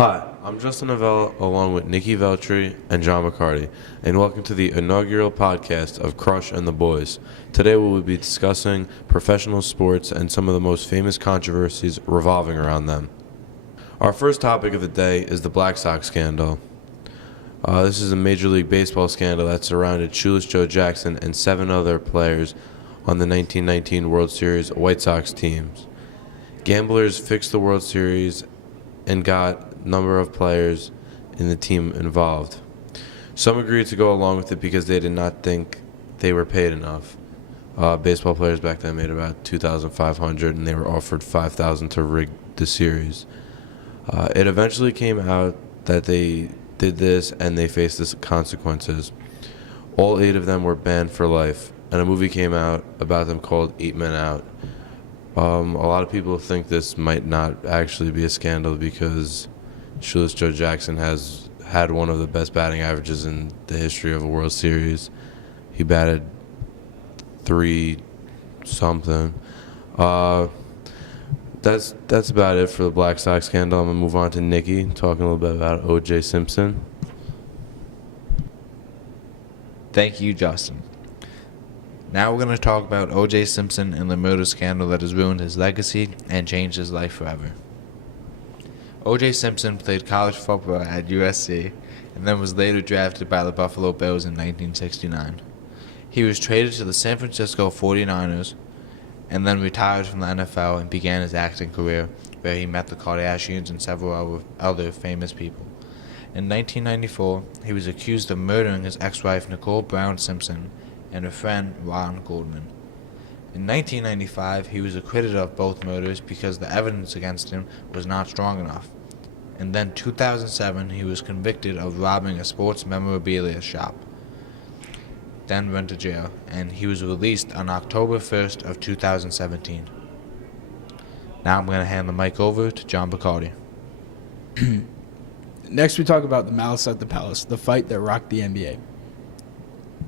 Hi, I'm Justin Avella along with Nikki Veltri and John Boccardi, and welcome to the inaugural podcast of Crush and the Boys. Today we will be discussing professional sports and some of the most famous controversies revolving around them. Our first topic of the day is the Black Sox Scandal. This is a Major League Baseball scandal that surrounded Shoeless Joe Jackson and 7 other players on the 1919 World Series White Sox teams. Gamblers fixed the World Series and got a number of players in the team involved. Some agreed to go along with it because they did not think they were paid enough. Baseball players back then made about $2,500, and they were offered $5,000 to rig the series. It eventually came out that they did this and they faced the consequences. All 8 of them were banned for life, and a movie came out about them called 8 Men Out. A lot of people think this might not actually be a scandal because Shoeless Joe Jackson has had one of the best batting averages in the history of a World Series. He batted 3-something. That's about it for the Black Sox scandal. I'm going to move on to Nikki, talking a little bit about O.J. Simpson. Thank you, Justin. Now we're going to talk about O.J. Simpson and the murder scandal that has ruined his legacy and changed his life forever. O.J. Simpson played college football at USC and then was later drafted by the Buffalo Bills in 1969. He was traded to the San Francisco 49ers and then retired from the NFL and began his acting career, where he met the Kardashians and several other famous people. In 1994, he was accused of murdering his ex-wife Nicole Brown Simpson and her friend Ron Goldman. In 1995, he was acquitted of both murders because the evidence against him was not strong enough. And then 2007, he was convicted of robbing a sports memorabilia shop, then went to jail, and he was released on October 1st of 2017. Now I'm going to hand the mic over to John Boccardi. Next, we talk about the Malice at the Palace, the fight that rocked the NBA.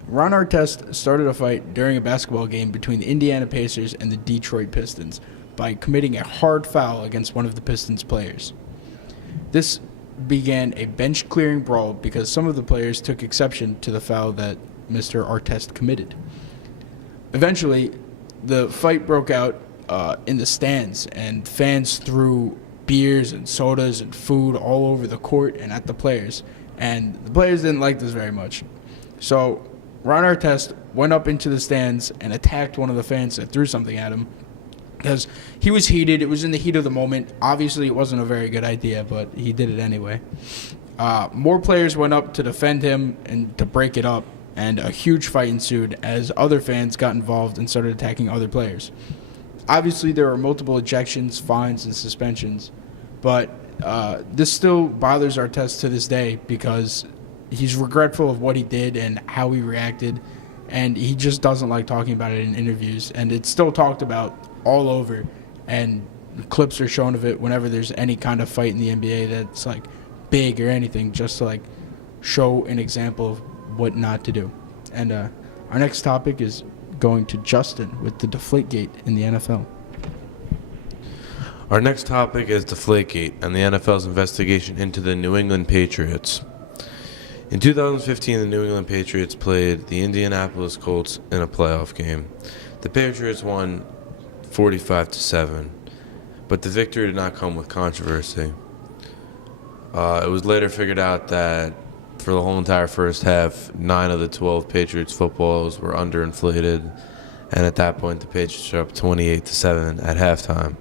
Ron Artest started a fight during a basketball game between the Indiana Pacers and the Detroit Pistons by committing a hard foul against one of the Pistons players. This began a bench-clearing brawl because some of the players took exception to the foul that Mr. Artest committed. Eventually, the fight broke out in the stands, and fans threw beers and sodas and food all over the court and at the players, and the players didn't like this very much. So Ron Artest went up into the stands and attacked one of the fans that threw something at him because he was heated. It was in the heat of the moment. Obviously, it wasn't a very good idea, but he did it anyway. More players went up to defend him and to break it up, and a huge fight ensued as other fans got involved and started attacking other players. Obviously, there were multiple ejections, fines, and suspensions, but this still bothers Artest to this day because he's regretful of what he did and how he reacted, and he just doesn't like talking about it in interviews, and it's still talked about all over, and clips are shown of it whenever there's any kind of fight in the NBA that's like big or anything, just to like show an example of what not to do. And our next topic is going to Justin with the Deflategate in the NFL. Our next topic is Deflategate and the NFL's investigation into the New England Patriots. In 2015, the New England Patriots played the Indianapolis Colts in a playoff game. The Patriots won 45-7, but the victory did not come with controversy. It was later figured out that for the whole entire first half, 9 of the 12 Patriots footballs were underinflated, and at that point, the Patriots were up 28-7 at halftime.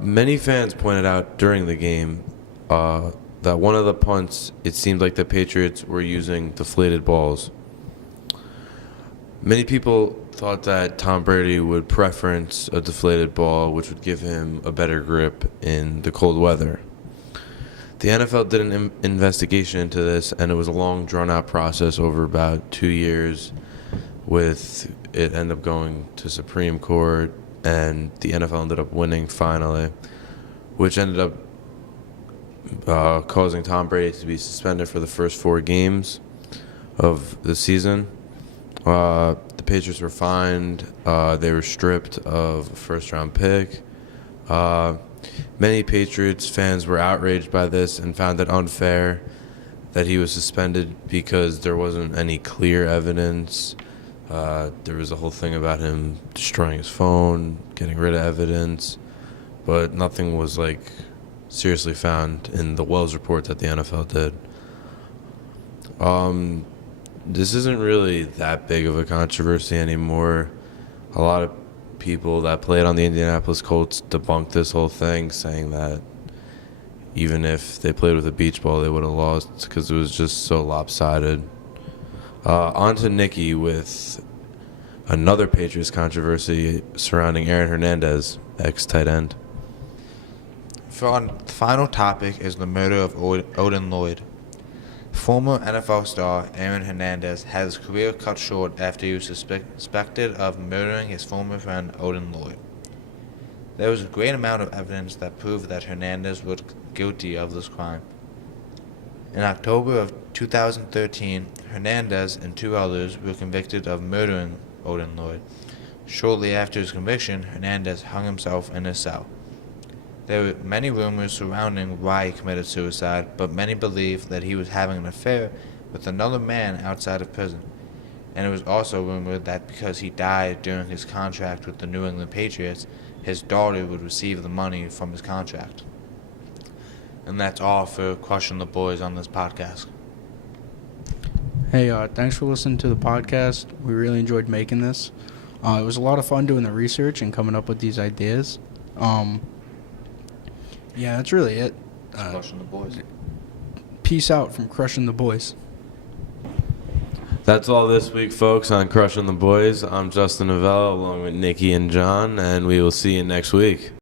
Many fans pointed out during the game that one of the punts, it seemed like the Patriots were using deflated balls. Many people thought that Tom Brady would preference a deflated ball, which would give him a better grip in the cold weather. The NFL did an investigation into this, and it was a long, drawn-out process over about 2 years, with it ended up going to Supreme Court, and the NFL ended up winning finally, which ended up causing Tom Brady to be suspended for the first 4 games of the season. The Patriots were fined. They were stripped of a first-round pick. Many Patriots fans were outraged by this and found it unfair that he was suspended because there wasn't any clear evidence. There was a whole thing about him destroying his phone, getting rid of evidence, but nothing was seriously found in the Wells report that the NFL did. This isn't really that big of a controversy anymore. A lot of people that played on the Indianapolis Colts debunked this whole thing, saying that even if they played with a beach ball, they would have lost because it was just so lopsided. On to Nikki with another Patriots controversy surrounding Aaron Hernandez, ex-tight end. For our final topic is the murder of Odin Lloyd. Former NFL star Aaron Hernandez had his career cut short after he was suspected of murdering his former friend Odin Lloyd. There was a great amount of evidence that proved that Hernandez was guilty of this crime. In October of 2013, Hernandez and 2 others were convicted of murdering Odin Lloyd. Shortly after his conviction, Hernandez hung himself in his cell. There were many rumors surrounding why he committed suicide, but many believe that he was having an affair with another man outside of prison. And it was also rumored that because he died during his contract with the New England Patriots, his daughter would receive the money from his contract. And that's all for Crushing the Boys on this podcast. Hey, thanks for listening to the podcast. We really enjoyed making this. It was a lot of fun doing the research and coming up with these ideas. Yeah, that's really it. Crushing the Boys. Peace out from Crushing the Boys. That's all this week, folks, on Crushing the Boys. I'm Justin Avella along with Nikki and John, and we will see you next week.